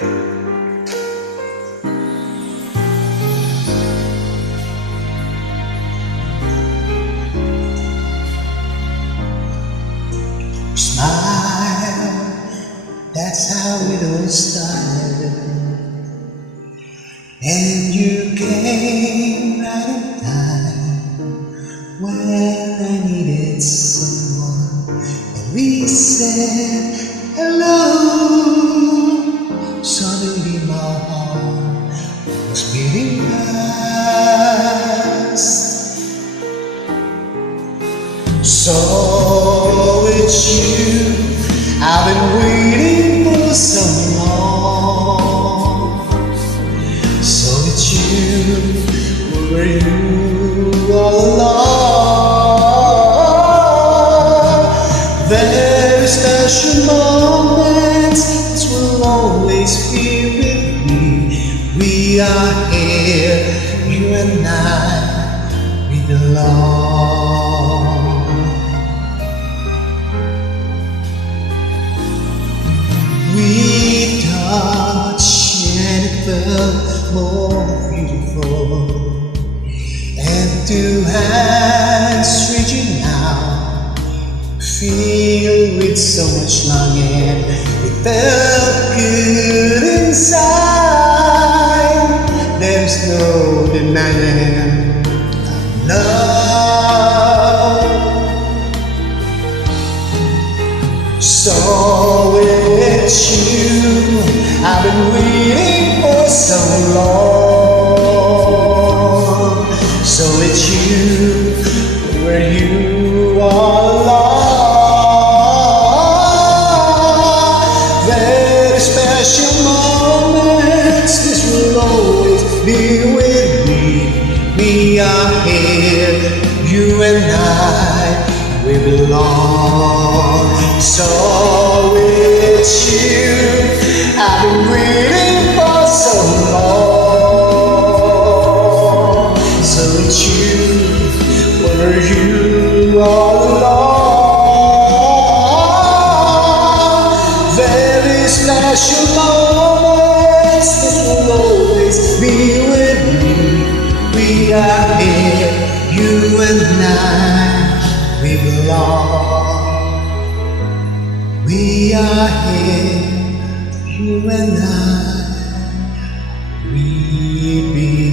Smile, that's how it all started. And you came right in time when I needed someone. And we said hello. Suddenly my heart was beating fast. So it's you I've been waiting for so long. So it's you, where were you all along? Very special moments that will always be with me. We are here, you and I, we belong. We touched and it felt more beautiful. And two hands reaching out, filled with so much longing. It felt good inside. There's no denying love. So it's you I've been waiting for so long. So it's you, where you all along. Very special moments, this will always be with me. We are here, you and I, we belong. So it's you I've been waiting for so long. So it's you, where you all along. Very special moments that will always be with me. We are here, you and I, we belong. We are here, you and I, we belong.